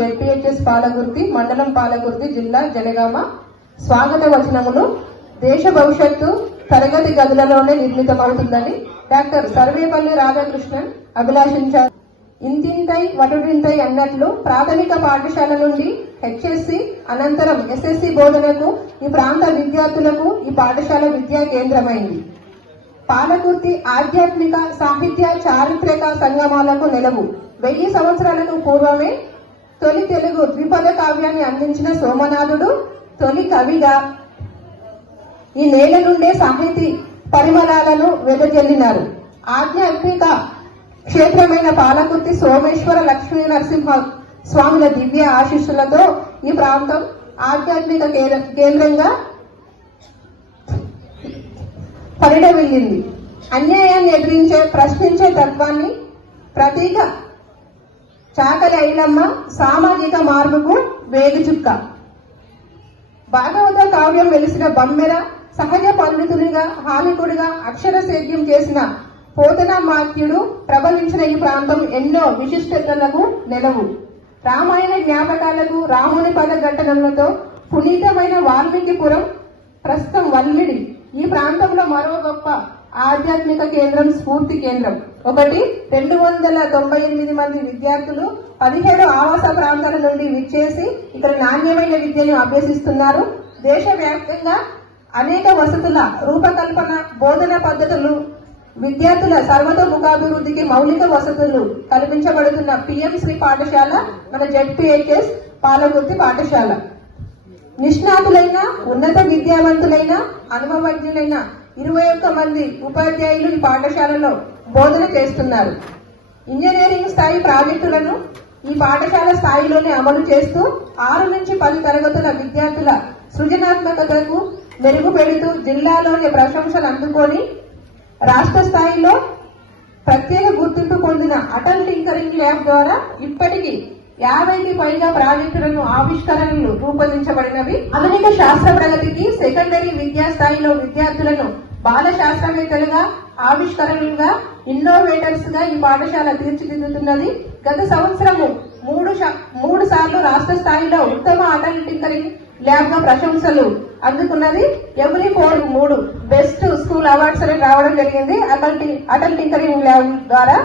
ZPHS Palakurthi, మండలం పాలకుర్తి, జిల్లా జనగామ. స్వాగత వచనములు. దేశ భవిష్యత్తు తరగతి గదులలోనే నిర్మితమవుతుందని డాక్టర్ సర్వేపల్లి రాధాకృష్ణన్ అభిలాషించారు. ఇంతింతై వటుడింతై అన్నట్లు ప్రాథమిక పాఠశాల నుండి హెచ్ఎస్సి అనంతరం ఎస్ఎస్సి బోధనకు ఈ ప్రాంత విద్యార్థులకు ఈ పాఠశాల విద్యా కేంద్రమైంది. పాలకుర్తి ఆధ్యాత్మిక, సాహిత్య, చారిత్రక సంగమాలకు నెలవు. 1000 సంవత్సరాలకు పూర్వమే తొలి తెలుగు ద్విపద కావ్యాన్ని అందించిన సోమనాథుడు తొలి కవిగా ఈ నేల నుండే సాహితీ పరిమళాలను వెదజల్లినారు. ఆధ్యాత్మిక క్షేత్రమైన పాలకుర్తి సోమేశ్వర లక్ష్మీ నరసింహ స్వాముల దివ్య ఆశీస్సులతో ఈ ప్రాంతం ఆధ్యాత్మిక కేంద్రంగా పరిణమిల్లింది. అన్యాయాన్ని ఎదిరించే, ప్రశ్నించే తత్వాన్ని ప్రతీక చాకలి ఐలమ్మ సామాజిక మార్పుకు వేగుచుక్క. భాగవత కావ్యం వెలిసిన బమ్మెర సహజ పండితునిగా, హామికుడిగా అక్షర సేద్యం చేసిన పోతనమాత్యుడు ప్రబలించిన ఈ ప్రాంతం ఎన్నో విశిష్టతలకు నెలవు. రామాయణ జ్ఞాపకాలకు, రాముని పద ఘటనలతో పునీతమైన వాల్మీకిపురం ప్రస్తుతం వల్మిడి. ఈ ప్రాంతంలో మరో గొప్ప ఆధ్యాత్మిక కేంద్రం స్ఫూర్తి కేంద్రం. 298 మంది విద్యార్థులు 17 ఆవాస ప్రాంతాల నుండి విచ్చేసి ఇక్కడ నాణ్యమైన విద్యను అభ్యసిస్తున్నారు. దేశవ్యాప్తంగా అనేక వసతుల రూపకల్పన, బోధన పద్ధతులు, విద్యార్థుల సర్వతోముఖాభివృద్ధికి మౌలిక వసతులు కల్పించబడుతున్న పిఎం శ్రీ పాఠశాల మన జెడ్పీహెచ్ఎస్ పాలకుర్తి పాఠశాల. నిష్ణాతులైన, ఉన్నత విద్యావంతులైన, అనుభవజ్ఞులైన 21 మంది ఉపాధ్యాయులు ఈ పాఠశాలలో బోధన చేస్తున్నారు. ఇంజనీరింగ్ స్థాయి ప్రాజెక్టులను ఈ పాఠశాల స్థాయిలోనే అమలు చేస్తూ 6 నుంచి 10 తరగతుల విద్యార్థుల సృజనాత్మకతకు మెరుగుపెడుతూ జిల్లాలోని ప్రశంసలు అందుకొని రాష్ట్ర స్థాయిలో ప్రత్యేక గుర్తింపు పొందిన అటల్ టింకరింగ్ ల్యాబ్ ద్వారా ఇప్పటికీ 50కి పైగా ప్రాజెక్టులను, ఆవిష్కరణలు రూపొందించబడినవి. ఆధునిక శాస్త్ర ప్రగతికి సెకండరీ విద్యా స్థాయిలో విద్యార్థులను బాల శాస్త్రవేత్తలుగా, ఆవిష్కరణలుగా, ఇన్నోవేటర్స్ గా ఈ పాఠశాల తీర్చిదిద్దుతున్నది. గత సంవత్సరము 3 సార్లు రాష్ట్ర స్థాయిలో ఉత్తమ అటల్ టింకరింగ్ ల్యాబ్ గా ప్రశంసలు అందుకున్నది. ఎవరీ 3 బెస్ట్ స్కూల్ అవార్డ్స్ అని రావడం జరిగింది అటల్ టింకరింగ్ ల్యాబ్ ద్వారా.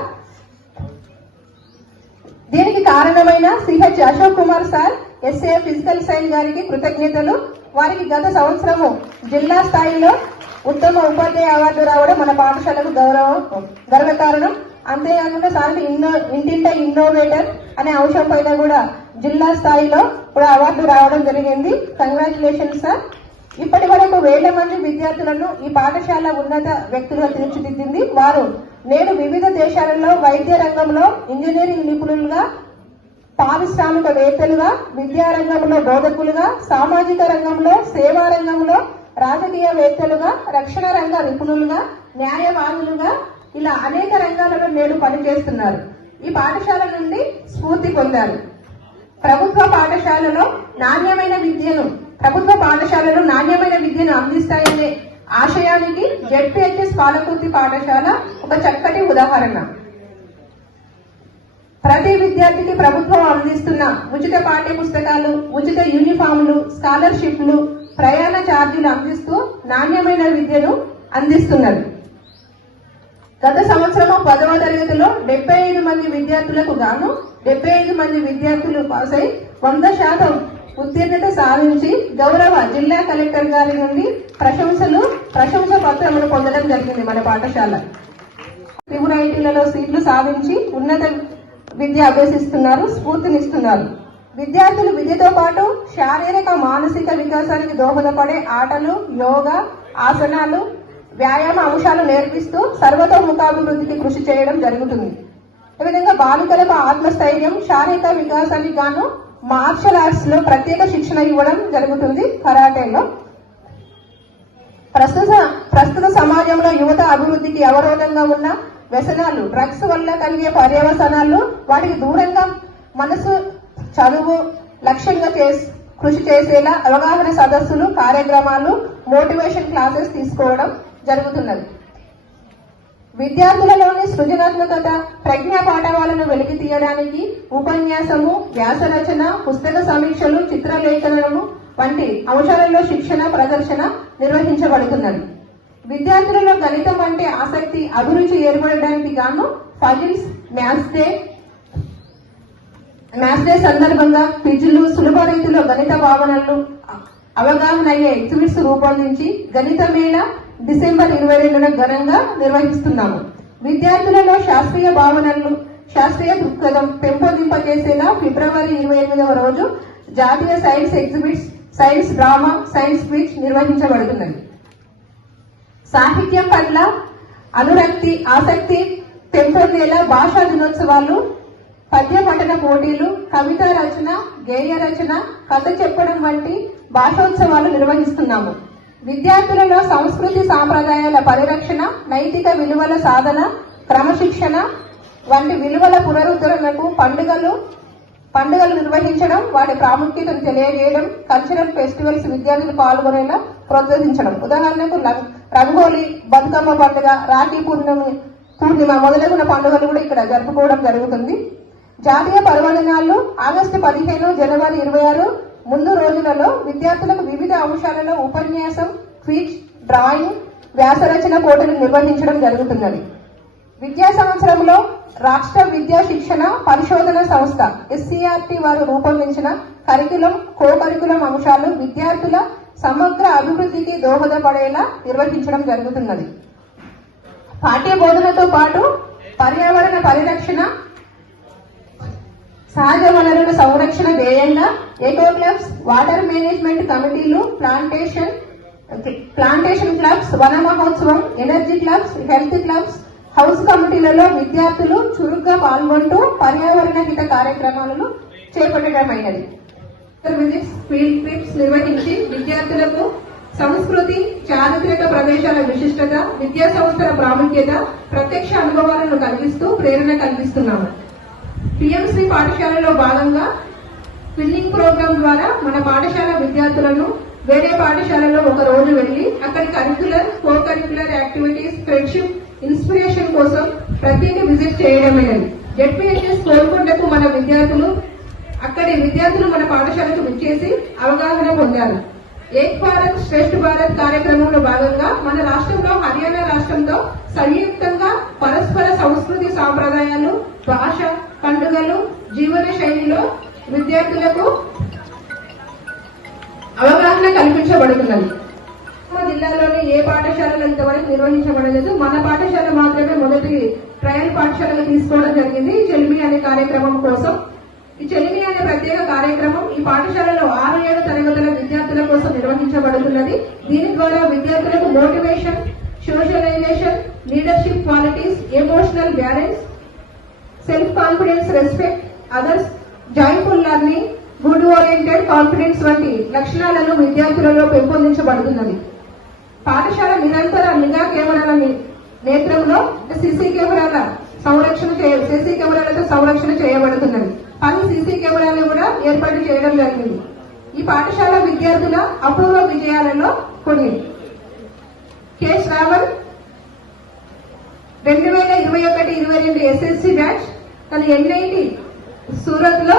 దీనికి కారణమైన CH Ashok Kumar sir, SA physical science గారికి కృతజ్ఞతలు. వారికి గత సంవత్సరము జిల్లా స్థాయిలో ఉత్తమ ఉపాధ్యాయ అవార్డు రావడం మన పాఠశాలకు గర్వకారణం. అంతేకాకుండా సార్ ఇంటింట ఇన్నోవేటర్ అనే అంశం పైన కూడా జిల్లా స్థాయిలో కూడా అవార్డు రావడం జరిగింది. Congratulations sir. ఇప్పటి వరకు 1000 మంది విద్యార్థులను ఈ పాఠశాల ఉన్నత వ్యక్తులుగా తీర్చిదిద్దింది. వారు నేడు వివిధ దేశాలలో వైద్య రంగంలో ఇంజనీరింగ్ నిపుణులుగా, పారిశ్రామికవేత్తలుగా, విద్యారంగంలో బోధకులుగా, సామాజిక రంగంలో, సేవా రంగంలో రాజకీయవేత్తలుగా, రక్షణ రంగ నిపుణులుగా, న్యాయవాదులుగా ఇలా అనేక రంగాలలో నేడు పనిచేస్తున్నారు. ఈ పాఠశాల నుండి స్ఫూర్తి పొందారు. ప్రభుత్వ పాఠశాలలు నాణ్యమైన విద్యను అందిస్తాయనే ఆశయానికి జెడ్పీహెచ్ఎస్ పాలకుర్తి పాఠశాల ఒక చక్కటి ఉదాహరణ. ప్రతి విద్యార్థికి ప్రభుత్వం అందిస్తున్న ఉచిత పాఠ్య పుస్తకాలు, ఉచిత యూనిఫామ్లు, స్కాలర్షిప్లు, ప్రయాణ ఛార్జీలు అందిస్తూ నాణ్యమైన విద్యను అందిస్తున్నది. గత సంవత్సరం 10వ తరగతిలో 75 మంది విద్యార్థులకు గాను 75 మంది విద్యార్థులు పాస్ అయి 100% ఉత్తీర్ణత సాధించి గౌరవ జిల్లా కలెక్టర్ గారి నుండి ప్రశంస పత్రములు పొందడం జరిగింది. మన పాఠశాల ఐటీలలో సీట్లు సాధించి ఉన్నత విద్య అభ్యసిస్తున్నారు, స్ఫూర్తినిస్తున్నారు. విద్యార్థులు విద్యతో పాటు శారీరక, మానసిక వికాసానికి దోహదపడే ఆటలు, యోగా, ఆసనాలు, వ్యాయామ అంశాలు నేర్పిస్తూ సర్వతోముఖాభివృద్ధికి కృషి చేయడం జరుగుతుంది. ఈ విధంగా బాలికలకు ఆత్మస్థైర్యం, శారీరక వికాసానికి గాను మార్షల్ ఆర్ట్స్ లో ప్రత్యేక శిక్షణ ఇవ్వడం జరుగుతుంది. కరాటేలో ప్రస్తుత సమాజంలో యువత అభివృద్ధికి అవరోధంగా ఉన్న వ్యసనాలు, డ్రగ్స్ వల్ల కలిగే పర్యవసానాలు, వాటికి దూరంగా మనసు, చదువు లక్ష్యంగా కృషి చేసేలా అవగాహన సదస్సులు, కార్యక్రమాలు, మోటివేషన్ క్లాసెస్ తీసుకోవడం జరుగుతున్నది. విద్యార్థులలోని సృజనాత్మకత, ప్రజ్ఞా పాఠవాలను వాస్తవాలను వెలికి తీయడానికి ఉపన్యాసము, వ్యాసరచన, పుస్తక సమీక్షలు, చిత్రలేఖనము వంటి అంశాలలో శిక్షణ ప్రదర్శన నిర్వహించబడుతున్నది. విద్యార్థులలో గణితం అంటే ఆసక్తి, అభిరుచి ఏర్పడడానికి గాను ఫజిల్స్, మ్యాథ్స్ డే సందర్భంగా క్విజ్లు, సులభ రీతిలో గణిత భావనలు అవగాహన అయ్యే ఎగ్జిబిట్స్ రూపొందించి గణిత మేళ డిసెంబర్ 22న ఘనంగా నిర్వహిస్తున్నాము. విద్యార్థులలో శాస్త్రీయ భావనలు, శాస్త్రీయ దృక్పథం పెంపొందింపజేసేలా ఫిబ్రవరి 28వ రోజు జాతీయ science exhibits, science drama, science quiz నిర్వహించబడుతున్నది. సాహిత్యం పట్ల అనురక్తి, ఆసక్తి పెంపొందేలా భాషా దినోత్సవాలు, పద్య పఠన పోటీలు, కవిత రచన, గేయ రచన, కథ చెప్పడం వంటి భాషోత్సవాలు నిర్వహిస్తున్నాము. విద్యార్థులలో సంస్కృతి సాంప్రదాయాల పరిరక్షణ, నైతిక విలువల సాధన, క్రమశిక్షణ వంటి విలువల పునరుద్ధరణకు పండుగలు నిర్వహించడం, వాటి ప్రాముఖ్యతను తెలియజేయడం, కల్చరల్ ఫెస్టివల్స్ విద్యార్థులు పాల్గొనేలా ప్రోత్సహించడం. ఉదాహరణకు రంగోలీ, బతుకమ్మ పండుగ, రాఖీ పూర్ణిమ మొదలగున పండుగలు కూడా ఇక్కడ జరుపుకోవడం జరుగుతుంది. జాతీయ పర్వదినాలు ఆగస్టు 15, జనవరి 26 ముందు రోజులలో విద్యార్థులకు వివిధ అంశాలలో ఉపన్యాసం, క్విజ్, డ్రాయింగ్, వ్యాసరచన పోటీలు నిర్వహించడం జరుగుతున్నది. విద్యా సంవత్సరంలో రాష్ట్ర విద్యా శిక్షణ పరిశోధన సంస్థ SCRT వారు రూపొందించిన కరికులం, కో-కరికులం అంశాలు విద్యార్థుల సమగ్ర అభివృద్ధికి దోహదపడేలా నిర్వహించడం జరుగుతున్నది. పాఠ్య బోధనతో పాటు పర్యావరణ పరిరక్షణ, సహజ వనరుల సంరక్షణ ధ్యేయంగా ఎకో క్లబ్స్, వాటర్ మేనేజ్మెంట్ కమిటీలు, ప్లాంటేషన్ క్లబ్స్, వన మహోత్సవం, energy clubs, health clubs, house కమిటీలలో విద్యార్థులు చురుగ్గా పాల్గొంటూ పర్యావరణ హిత కార్యక్రమాలను చేపట్టడమైనది. ఫీల్డ్ ట్రిప్స్ నిర్వహించి విద్యార్థులకు సంస్కృతి, చారిత్రక ప్రదేశాల విశిష్టత, విద్యా సంస్థల ప్రాముఖ్యత, ప్రత్యక్ష అనుభవాలను కలిగిస్తూ ప్రేరణ కల్పిస్తున్నాము. PMC పాఠశాలలో భాగంగా ఫిల్లింగ్ ప్రోగ్రాం ద్వారా మన పాఠశాల విద్యార్థులను వేరే పాఠశాలలో ఒక రోజు వెళ్లి అక్కడి curricular, co curricular activities, friendship, inspiration కోసం ప్రత్యేక విజిట్ చేయడమైనది. ZPHS కోరుకొండకు మన విద్యార్థులు మన పాఠశాలకు విచ్చేసి అవగాహన పొందారు. ఏక్ భారత్ శ్రేష్ఠ భారత్ కార్యక్రమంలో భాగంగా మన రాష్ట్రంలో హర్యానా రాష్ట్రంతో సంయుక్తంగా పరస్పర సంస్కృతి సాంప్రదాయాలు, భాష, పండుగలు, జీవన శైలిలో విద్యార్థులకు అవగాహన కల్పించబడుతున్నది. జిల్లాలోని ఏ పాఠశాలలో ఇంతవరకు నిర్వహించబడలేదు. మన పాఠశాల మాత్రమే మొదటి ట్రయల్ పాఠశాలను తీసుకోవడం జరిగింది చెలిమి అనే కార్యక్రమం కోసం. ఈ చెలిమి అనే ప్రత్యేక కార్యక్రమం ఈ పాఠశాలలో 6-7 తరగతుల విద్యార్థుల కోసం నిర్వహించబడుతున్నది. దీని ద్వారా విద్యార్థులకు motivation, socialisation, leadership qualities, emotional balance, self confidence, respect others, joyful learning, good oriented confidence వంటి లక్షణాలను విద్యార్థులలో పెంపొందించబడుతున్నది. పాఠశాల నిరంతర నిఘా కెమెరాల నేత్రంలో సీసీ కెమెరాలతో సంరక్షణ చేయబడుతున్నది. 10 సీసీ కెమెరాలు కూడా ఏర్పాటు చేయడం జరిగింది. ఈ పాఠశాల విద్యార్థుల అపూర్వ విజయాలలో కొన్ని: కె శ్రావణ్ 2021-22 SSC బ్యాచ్ తన NIT సూరత్ లో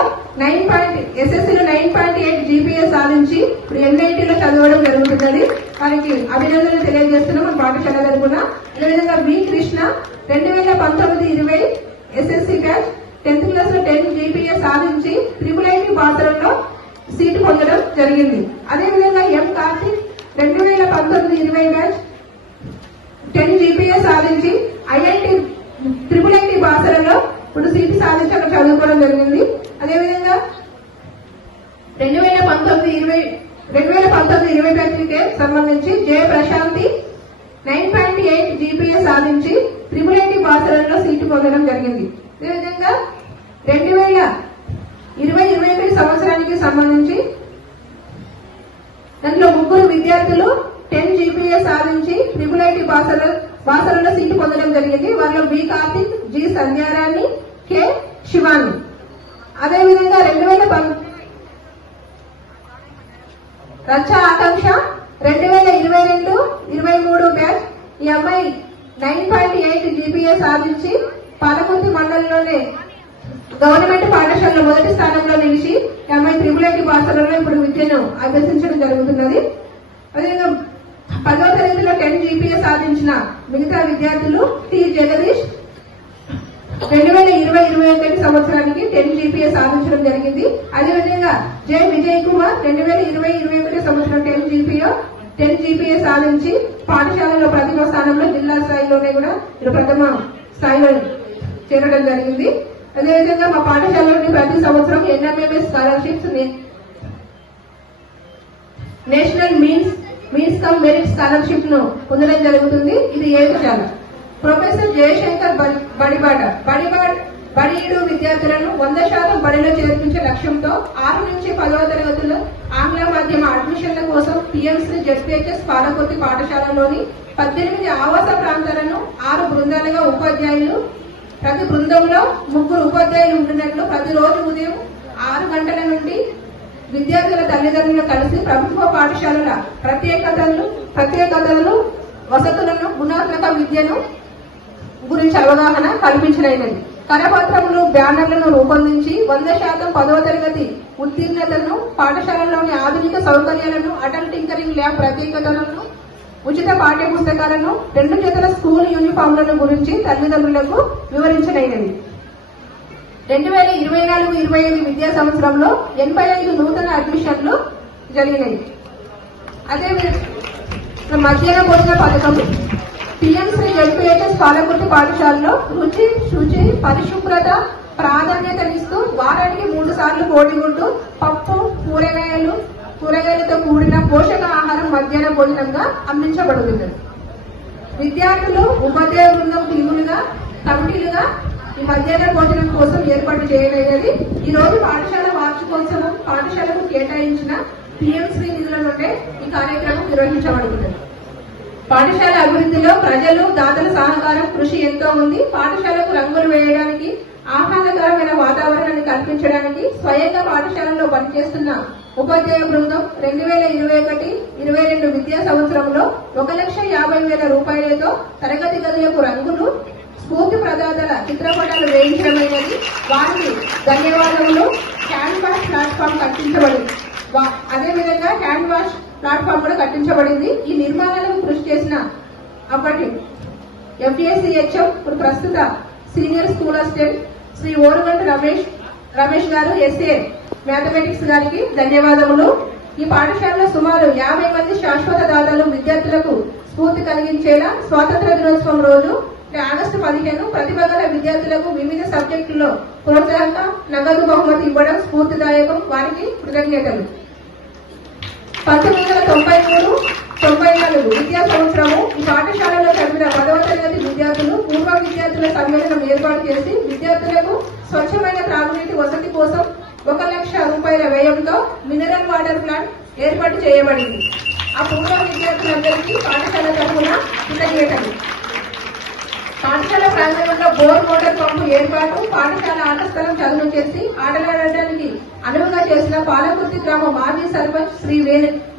SSCలో 9.8 GPA సాధించి ఇప్పుడు NIT లో చదవడం జరుగుతున్నది. వారికి అభినందనలు తెలియజేస్తున్నాం మన పాఠశాల తరపున. అదేవిధంగా B Krishna 2019-20 SSC batch 10th class లో 10 GPA సాధించి IIIT బాసరలో సీటు పొందడం జరిగింది. అదేవిధంగా ఎం కార్తిక్ 2019-20 బ్యాచ్ 10 GPA సాధించి IIT బాసరలో ఇప్పుడు సీటు సాధించి అక్కడ చదువుకోవడం జరిగింది. అదేవిధంగా 2019-20 బ్యాచ్కి సంబంధించి జయ ప్రశాంతి 9.8 GPA సాధించి IIIT బాసరలో సీటు పొందడం జరిగింది. అదేవిధంగా 2020-21 సంవత్సరానికి సంబంధించి దాంట్లో 3 విద్యార్థులు 10 GPA సాధించి IIIT బాసరలో సీటు పొందడం జరిగింది. వారిలో B Karthik, G Sandhyarani, K Shivani. అదేవిధంగా 2010 రచ్చ ఆకాంక్ష 2022-23 బ్యాచ్ ఈ అమ్మాయి 9.8 GPA సాధించి పాలకుర్తి మండలంలోనే గవర్నమెంట్ పాఠశాలలో మొదటి స్థానంలో నిలిచి ఎంఐ త్రిపులకి భాషలలో ఇప్పుడు విద్యను అభ్యసించడం జరుగుతున్నది. అదేవిధంగా 10వ తరగతిలో 10 GPA సాధించిన మిగతా విద్యార్థులు టి జగదీష్ 2020-21 సంవత్సరానికి 10 GPA సాధించడం జరిగింది. అదేవిధంగా జె విజయ్ కుమార్ 2020-21 సంవత్సరం 10 GPA సాధించి పాఠశాలలో ప్రతిభ స్థానంలో జిల్లా స్థాయిలోనే కూడా ప్రథమ స్థాయిలో చేరడం జరిగింది. అదేవిధంగా మా పాఠశాలలోని ప్రతి సంవత్సరం NMMS scholarships national means come merit scholarship ను పొందడం జరుగుతుంది. ఇది ఏకశాల. ప్రొఫెసర్ జయశంకర్ బడిఈడు విద్యార్థులను 100% బడిలో చేర్పించే లక్ష్యంతో 6 నుంచి 10వ తరగతుల్లో ఆంగ్ల మాధ్యమ అడ్మిషన్ల కోసం PMC జెడ్పీహెచ్ఎస్ పాలకొత్తి పాఠశాలలోని 18 ఆవాస ప్రాంతాలను 6 బృందాలుగా ఉపాధ్యాయులు, ప్రతి బృందంలో 3 ఉపాధ్యాయులు ఉంటున్నట్లు ప్రతిరోజు ఉదయం 6 గంటల నుండి విద్యార్థుల తల్లిదండ్రులు కలిసి ప్రభుత్వ పాఠశాలల ప్రత్యేకతలను, వసతులను, గుణాత్మక విద్యను గురించి అవగాహన కల్పించలేనిది. కరపత్రములు, బ్యానర్లను రూపొందించి 100% 10వ తరగతి ఉత్తీర్ణతను, పాఠశాలలోని ఆధునిక సౌకర్యాలను, అటల్ టింకరింగ్ ల్యాబ్ ప్రత్యేకతలను, ఉచిత పాఠ్య పుస్తకాలను, 2 జతల స్కూల్ యూనిఫామ్లను గురించి తల్లిదండ్రులకు వివరించలేనిది. 2024-25 విద్యా సంవత్సరంలో 85 నూతన అడ్మిషన్లు జరిగినాయి. అదేవిధంగా మధ్యాహ్న భోజన పథకం PMC జెడ్పీహెచ్ఎస్ పాలకుర్తి పాఠశాలలో రుచి, శుచి, పరిశుభ్రత ప్రాధాన్యతనిస్తూ వారానికి 3 సార్లు కోడిగుడ్డు, పప్పు, కూరగాయలతో కూడిన పోషక ఆహారం మధ్యాహ్న భోజనంగా అందించబడుతుంది. విద్యార్థులు, ఉపాధ్యాయ బృందం టీములుగా, కమిటీలుగా ఈ మధ్యాహ్న భోజనం కోసం ఏర్పాటు చేయలేదని ఈ రోజు పాఠశాల వార్షికోత్సవం పాఠశాలకు కేటాయించిన PMC నిధుల నుండే ఈ కార్యక్రమం నిర్వహించబడుతుంది. పాఠశాల అభివృద్ధిలో ప్రజలు, దాతల సహకారం, కృషి ఎంతో ఉంది. పాఠశాలకు రంగులు వేయడానికి, ఆహ్లాదకరమైన వాతావరణాన్ని కల్పించడానికి స్వయంగా పాఠశాలలో పనిచేస్తున్న ఉపాధ్యాయ బృందం 2021-22 విద్యా సంవత్సరంలో 1,50,000 రూపాయలతో తరగతి గదులకు రంగులు, స్ఫూర్తి ప్రదాతల చిత్రపటాలు వేయించడమైనది. వారికి ధన్యవాదములు. హ్యాండ్ వాష్ ప్లాట్ఫామ్ కట్టించబడింది. అదేవిధంగా హ్యాండ్ వాష్ ప్లాట్ఫామ్ కూడా కట్టించబడింది. ఈ నిర్మాణాలకు కృషి చేసిన అప్పటి FACHM ఇప్పుడు ప్రస్తుత senior school assistant Shri Oruganti Ramesh గారు, SA మ్యాథమెటిక్స్ గారికి ధన్యవాదములు. ఈ పాఠశాలలో సుమారు 50 మంది శాశ్వత దాతలు విద్యార్థులకు స్ఫూర్తి కలిగించేలా స్వాతంత్ర దినోత్సవం రోజు ఆగస్టు 15 ప్రతిభ గల విద్యార్థులకు వివిధ సబ్జెక్టుల్లో ప్రోత్సాహక నగదు బహుమతి ఇవ్వడం స్ఫూర్తిదాయకం. వారికి కృతజ్ఞతలు. 1993-94 విద్యా సంవత్సరము ఈ పాఠశాలలో చదివిన 10వ తరగతి విద్యార్థులు పూర్వ విద్యార్థుల సమ్మేళనం ఏర్పాటు చేసి విద్యార్థులకు స్వచ్ఛమైన త్రాగునీటి వసతి కోసం 1,00,000 రూపాయల వ్యయంతో మినరల్ వాటర్ ప్లాంట్ ఏర్పాటు చేయబడింది. ఆ పూర్వ విద్యార్థులందరికీ పాఠశాల తరఫున కృతజ్ఞతలు. పాఠశాల ప్రాంగణంలో బోర్ మోటార్ పంపు ఏర్పాటు, పాఠశాల ఆట స్థలం చదును చేసి ఆటలాడటానికి అనువుగా చేసిన పాలకుర్తి గ్రామ మాజీ సర్పంచ్ శ్రీ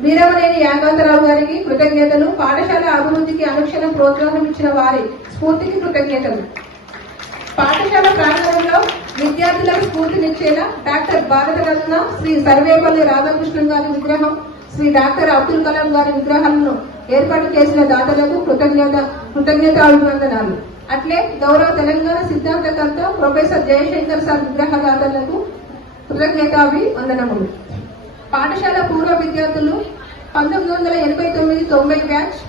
వీరమనేని యాకాంతరావు గారికి కృతజ్ఞతలు. పాఠశాల అభివృద్ధికి అనుక్షణం ప్రోత్సాహం ఇచ్చిన వారి స్ఫూర్తికి కృతజ్ఞతలు. పాఠశాల ప్రాంగణంలో విద్యార్థులకు స్ఫూర్తినిచ్చేలా డాక్టర్ భారతరత్న శ్రీ సర్వేపల్లి రాధాకృష్ణన్ గారి విగ్రహం, శ్రీ డాక్టర్ అబ్దుల్ కలాం గారి విగ్రహాలను ఏర్పాటు చేసిన దాతలకు కృతజ్ఞతాభివందనాలు. అట్లే గౌరవ తెలంగాణ సిద్ధాంతకర్త ప్రొఫెసర్ జయశంకర్ సార్ విగ్రహదాతలకు కృతజ్ఞతాభివందనములు. పాఠశాల పూర్వ విద్యార్థులు 1989-90 బ్యాచ్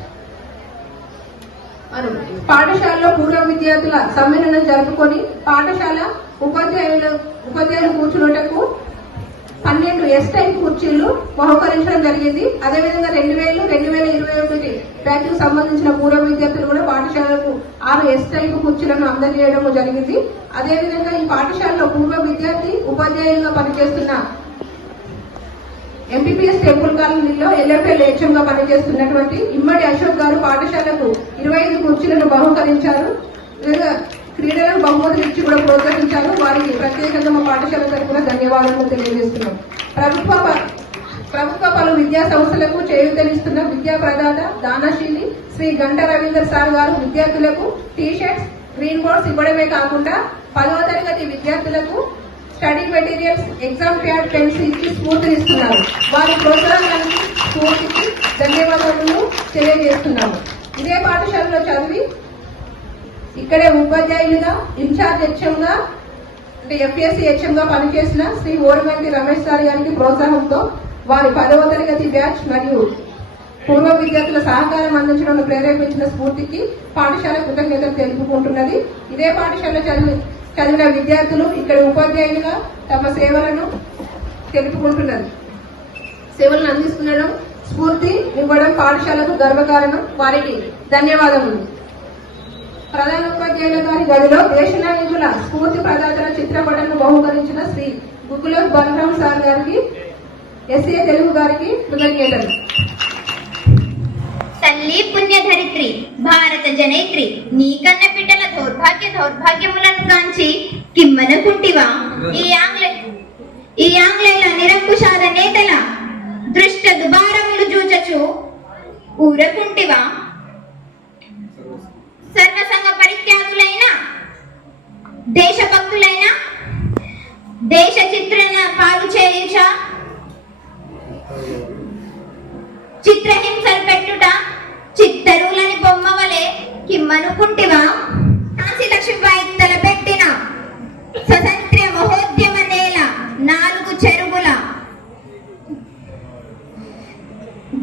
పాఠశాలలో పూర్వ విద్యార్థుల సమ్మేళనం జరుపుకొని పాఠశాల ఉపాధ్యాయులు కూర్చున్నటకు 12 S-టైప్ కుర్చీలు బహుకరించడం జరిగింది. అదేవిధంగా 2000-2021 బ్యాచ్ కు సంబంధించిన పూర్వ విద్యార్థులు కూడా పాఠశాలకు 6 S-టైప్ కుర్చీలను అందజేయడం జరిగింది. అదేవిధంగా ఈ పాఠశాలలో పూర్వ విద్యార్థి ఉపాధ్యాయులుగా పనిచేస్తున్న MPPS టెంపుల్ కాలనీలో LFL HM గా పనిచేస్తున్నటువంటి ఇమ్మడి అశోక్ గారు పాఠశాలకు 25 కుర్చీలను బహుకరించారు. క్రీడలను బహుమతులు ఇచ్చి కూడా ప్రోత్సహించారు. వారికి ప్రత్యేకంగా మా పాఠశాల తరఫున ధన్యవాదాలు తెలియజేస్తున్నాం. ప్రభుత్వ పలు విద్యా సంస్థలకు చేయూతనిస్తున్న విద్యా ప్రదాత దానశీలి శ్రీ గంట రవీందర్ సార్ గారు విద్యార్థులకు టీ-షర్ట్స్, గ్రీన్ బోర్డ్స్ ఇవ్వడమే కాకుండా 10వ తరగతి విద్యార్థులకు మెటీరియల్స్, ఎగ్జామ్ ప్యాడ్, పెన్స్ ఇచ్చి స్ఫూర్తినిస్తున్నారు. వారి ప్రోత్సాహానికి స్ఫూర్తికి ధన్యవాదాలను తెలియజేస్తున్నాము. ఇదే పాఠశాలలో చదివి ఇక్కడే ఉపాధ్యాయులుగా, ఇన్ఛార్జ్ హెచ్ఎంగా అంటే ఎఫ్ఎస్సి హెచ్ఎంగా పనిచేసిన శ్రీ ఓడిగంటి రమేష్ సార్ గారికి ప్రోత్సాహంతో వారి 10వ తరగతి బ్యాచ్ మరియు పూర్వ విద్యార్థుల సహకారం అందించడంలో ప్రేరేపించిన స్ఫూర్తికి పాఠశాల కృతజ్ఞతలు తెలుపుకుంటున్నది. ఇదే పాఠశాల చదివిన విద్యార్థులు ఇక్కడ ఉపాధ్యాయులుగా తమ సేవలను తెలుపుకుంటున్నారు. సేవలను అందిస్తుండడం, స్ఫూర్తి ఇవ్వడం పాఠశాలకు గర్వకారణం. వారికి ధన్యవాదములు. ప్రధాన ఉపాధ్యాయుల గారి గదిలో దేశ నాయకుల స్ఫూర్తి ప్రదాతల చిత్రపటాలను బహుకరించిన శ్రీ గుకులోత్ బలరాం సార్ గారికి, ఎస్ఏ తెలుగు గారికి కృతజ్ఞతలు. తల్లి పుణ్యధరిత్రి, భారత జనేత్రి, నీ కన్న బిడ్డల దౌర్భాగ్యములను కాంచి కిమ్మనుకుంటివా? ఈ ఆంగ్లేయుల నిరంకుశాల నేతల దృష్ట దుబారములు జూచచు ఊరకుంటివా? సర్వసంగ పరిత్యాగులైన దేశభక్తులైన దేశ చిత్రణ పాలు చేయుచ చిత్రహింసలు పెట్టుట చిత్తరులని బొమ్మవలే కిమ్మనుకుంటివా? ఝాన్సీ లక్ష్మీబాయి తలపెట్టిన స్వతంత్ర మహోద్యమ నేల 4 చెరువుల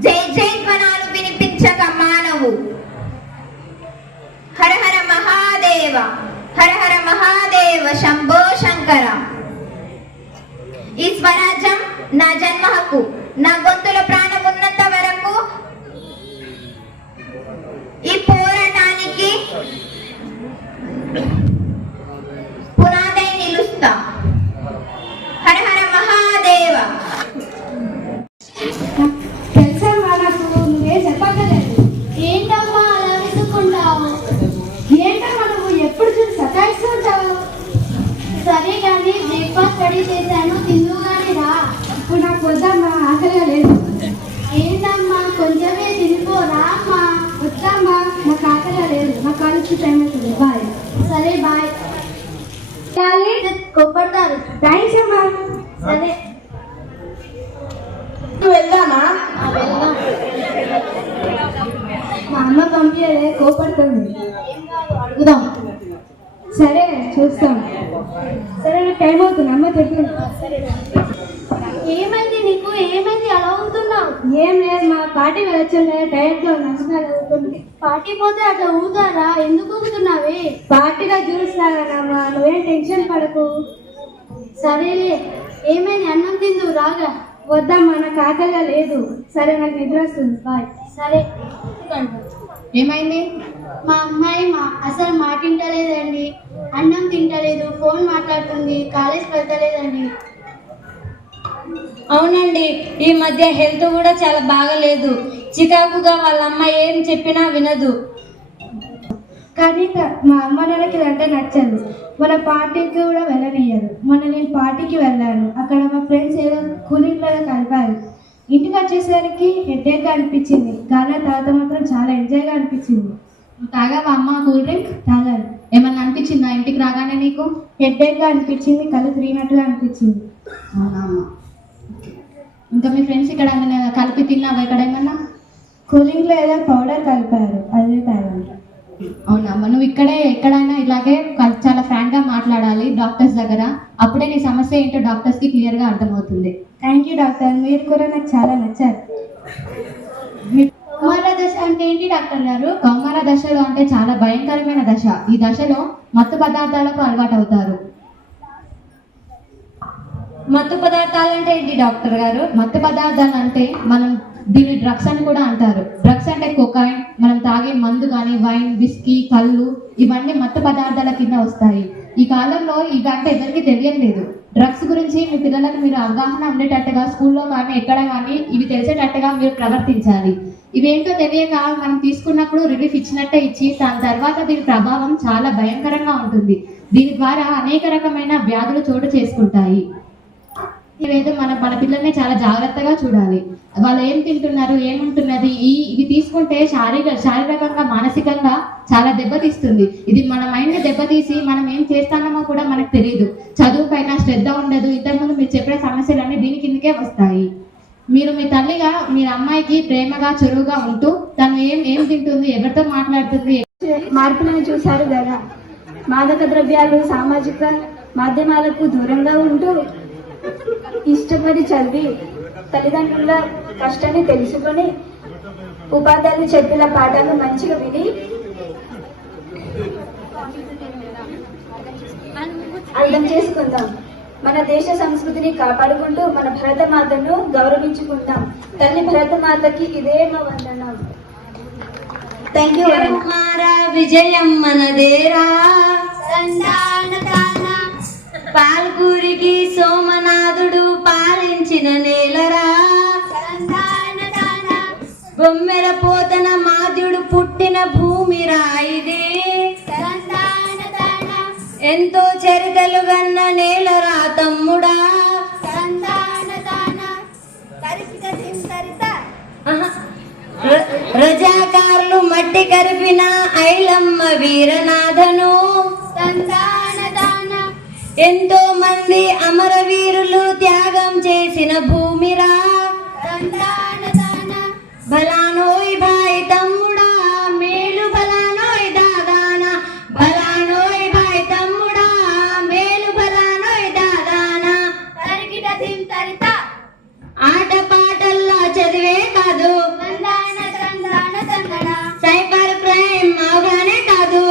జై జైధ్వనాలు వినిపించక మానవు. హర హర మహాదేవ, హర హర మహాదేవ, శంభో శంకర. ఈ స్వరాజ్యం నా జన్మ హక్కు. నా గొంతులో ప్రాణం ఉన్నంత వరకు ఈ పోరాటానికి పునాదై నిలుస్తా. హర హర మహాదేవ. తెలుసా నాకు నువ్వే చెప్పక్కర్లేదు. ఏంటమ్మా అలా విసుక్కుంటావు? ఏంటమ్మా నువ్వు ఎప్పుడు చూసి సతాయిస్తూ ఉంటావు? సరే కానీ బ్రేక్ఫాస్ట్ రెడీ చేశాను, తిందు కానీ రా. ఇప్పుడు నాకు వద్దమ్మా, ఆకలిగా లేదు. ఏంటమ్మా కొంచెమే తినిపోరా అమ్మా. వద్దమ్మా నాకు ఆకలిగా లేదు, మా కాలేజ్కి టైం అవుతుంది. బాయ్. సరే బాయ్. కోపడతారు. థ్యాంక్స్ అమ్మా. సరే వెళ్దామా? మా అమ్మ పంపించలే, కోపడుతుంది. అడుగుదాం. సరే చూస్తాం. సరే నాకు టైం అవుతుంది, అమ్మ తిడుతుంది. ఏమైంది నీకు? ఏమైంది అలా అవుతున్నావు? ఏం లేదు, మా పార్టీ వెళ్ళొచ్చింది, డైరెక్ట్గా నడుస్తుంది. పార్టీ పోతే అట్లా ఊగుతారా? ఎందుకు ఊగుతున్నావే? పార్టీలో చూస్తానమ్మా, నువ్వేం టెన్షన్ పడకు. సరేలే, ఏమైంది? అన్నం తిందు రాగా. వద్దమ్మా నాకు ఆకలిగా లేదు. సరే నాకు నిద్ర వస్తుంది. బాయ్. సరే. ఏమైంది? మా అమ్మాయి అసలు మాట తింటలేదండి, అన్నం తింటలేదు, ఫోన్ మాట్లాడుతుంది, కాలేజ్ వెళ్తలేదండి. అవునండి, ఈ మధ్య హెల్త్ కూడా చాలా బాగలేదు. చికాకుగా వాళ్ళ అమ్మ ఏం చెప్పినా వినదు. కానీ మా అమ్మ నాన్నకి ఇదంటే నచ్చదు. మన పార్టీకి కూడా వెళ్ళనియ్యరు. మొన్న నేను పార్టీకి వెళ్ళాను, అక్కడ మా ఫ్రెండ్స్ ఏదో కూలింగ్ లాగా కలిపారు. ఇంటికి వచ్చేసరికి హెడ్ఏక్గా అనిపించింది, కానీ తర్వాత మాత్రం చాలా ఎంజాయ్గా అనిపించింది. తాగావా అమ్మ కూల్ డ్రింక్? తాగాను. ఏమన్నా అనిపించిందా ఇంటికి రాగానే నీకు? హెడ్ఏక్గా అనిపించింది, కళ్ళు తిరిగినట్టుగా అనిపించింది. అవునా అమ్మ. ఇంకా మీ ఫ్రెండ్స్ ఇక్కడ ఏమైనా కలిపి తిన్నావా? ఇక్కడ ఏమన్నా కూలింగ్లో ఏదో పౌడర్ కలిపారు, అదే తాగాను. అవునా అమ్మ. నువ్వు ఇక్కడే ఎక్కడైనా ఇలాగే చాలా ఫ్రాంక్గా మాట్లాడాలి డాక్టర్స్ దగ్గర. అప్పుడే నీ సమస్య ఏంటో డాక్టర్స్కి క్లియర్గా అర్థమవుతుంది. థ్యాంక్ యూ డాక్టర్, మీరు కూడా నాకు చాలా నచ్చారు. కౌమార దశ అంటే ఏంటి డాక్టర్ గారు? కౌమార దశలో అంటే చాలా భయంకరమైన దశ. ఈ దశలో మత్తు పదార్థాలకు అలవాటు అవుతారు. మత్తు పదార్థాలు అంటే ఏంటి డాక్టర్ గారు? మత్తు పదార్థాలు అంటే మనం దీన్ని డ్రగ్స్ అని కూడా అంటారు. డ్రగ్స్ అంటే కొకైన్, మనం తాగే మందు కానీ వైన్, విస్కీ, కళ్ళు, ఇవన్నీ మత్తు పదార్థాల కింద వస్తాయి. ఈ కాలంలో ఇవంటే ఎవరికి తెలియట్లేదు. డ్రగ్స్ గురించి మీ పిల్లలకు మీరు అవగాహన ఉండేటట్టుగా స్కూల్లో కానీ ఎక్కడ కానీ ఇవి తెలిసేటట్టుగా మీరు ప్రవర్తించాలి. ఇవేంటో తెలియక మనం తీసుకున్నప్పుడు రిలీఫ్ ఇచ్చినట్టే ఇచ్చి దాని తర్వాత దీని ప్రభావం చాలా భయంకరంగా ఉంటుంది. దీని ద్వారా అనేక రకమైన వ్యాధులు చోటు చేసుకుంటాయి. ఇవేదో మన పిల్లల్ని చాలా జాగ్రత్తగా చూడాలి. వాళ్ళు ఏం తింటున్నారు, ఏముంటున్నది, ఇవి తీసుకుంటే శారీరకంగా మానసికంగా చాలా దెబ్బతీస్తుంది. ఇది మన మైండ్ దెబ్బతీసి మనం ఏం చేస్తామో కూడా మనకు తెలియదు. చదువు పైన శ్రద్ధ ఉండదు. ఇంతకుముందు మీరు చెప్పే సమస్యలన్నీ దీని కిందకే వస్తాయి. మీరు మీ తల్లిగా మీ అమ్మాయికి ప్రేమగా చురువుగా ఉంటూ తను ఏం తింటుంది, ఎవరితో మాట్లాడుతుంది, మార్పులను చూశారు కదా. మాదక ద్రవ్యాలు, సామాజిక మాధ్యమాలకు దూరంగా ఉంటూ ఇష్టపడి చదివి తల్లిదండ్రుల కష్టాన్ని తెలుసుకొని ఉపాధ్యాయులు చెప్పిన పాఠాలు మంచిగా విని అర్థం చేసుకుందాం. మన దేశ సంస్కృతిని కాపాడుకుంటూ మన భరతమాతను గౌరవించుకుందాం. తల్లి భరతమాతకి ఇదే మా వందనం. Thank you. విజయం మనదేరా, పాల్గూరికి సోమనాథుడు పాలించిన నేలరా, బొమ్మెర పోతన మాద్యుడు పుట్టిన భూమిరా ఇది, ఎంతో చరితలు గన్న నేలరా తమ్ముడా. రజాకారులు మట్టి కరిపిన ఐలమ్మ వీరనాథను, ఎంతో మంది అమరవీరులు త్యాగం చేసిన భూమిరా. బలానోయ్ భాయ్ తమ్ముడా, మేలు బలానోయ్ దాదానా, బలానోయ్ భాయ్ తమ్ముడా, మేలు బలానోయ్ దాదానా. ఆట పాటల్లో చదివే కాదు, సైబర్ క్రైమ్ అవగానే కాదు,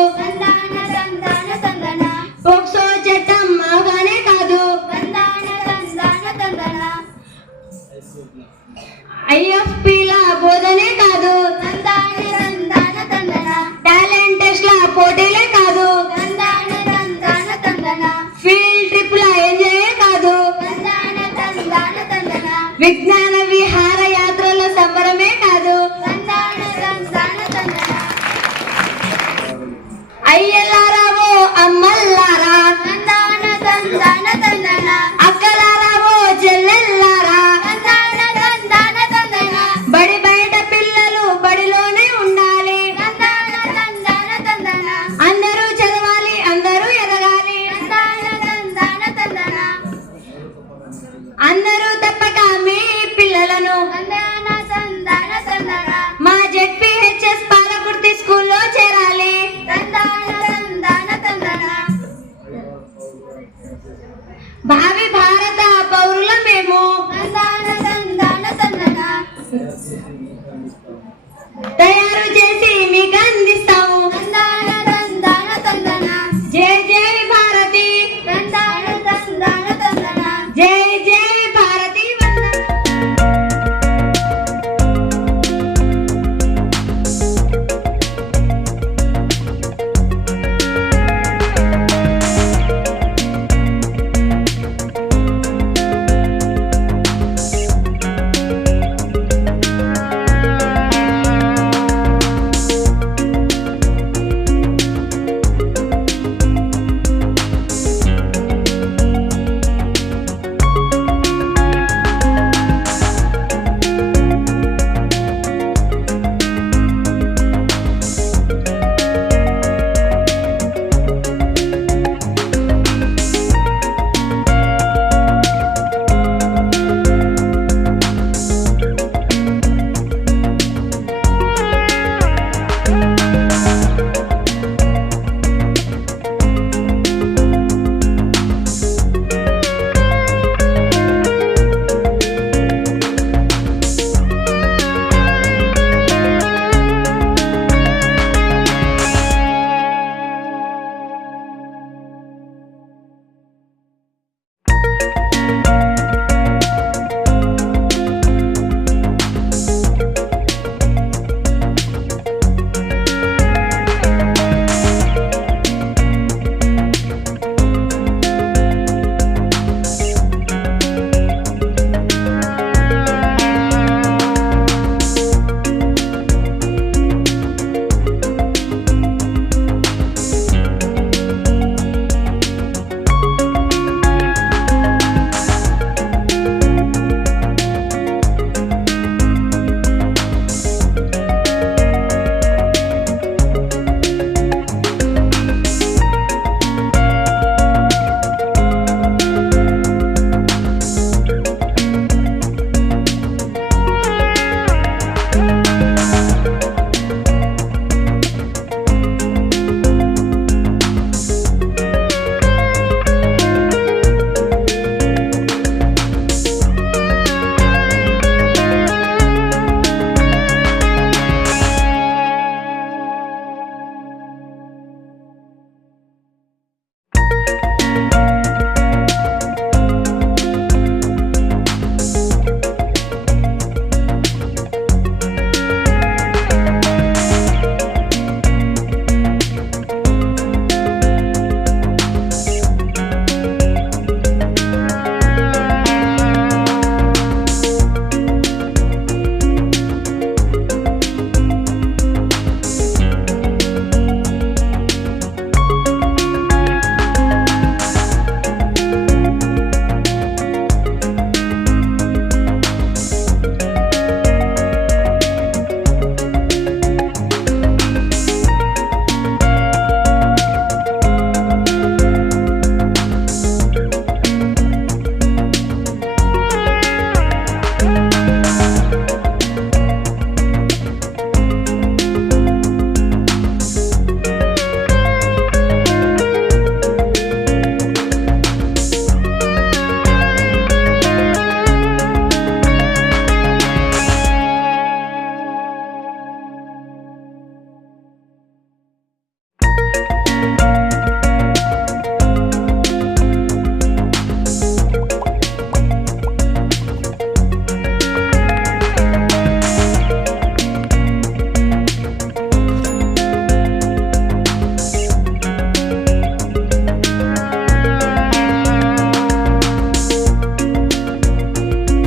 పోక్సో చట్టం అవగానే కాదు, ఐఎఫ్పీల బోధనే కాదు, టాలెంట్ టెస్ట్ల పోటీలే కాదు, ఫీల్డ్ ట్రిప్ల ఎంజాయే కాదు, విజ్ఞాన విహార యాత్రల సంబరమే కాదు, అయ్యలారావో అమ్మల్లారా, అక్కలారావో చెల్లెల్లారా, బడి బయట పిల్లలు బడిలోనే ఉండాలి, అందరూ చదవాలి, అందరూ ఎదగాలి, అందరూ తప్పక మీ పిల్లలను మా జెడ్పీహెచ్ఎస్ పాలకుర్తి స్కూల్లో చేరాలి. భావి భారత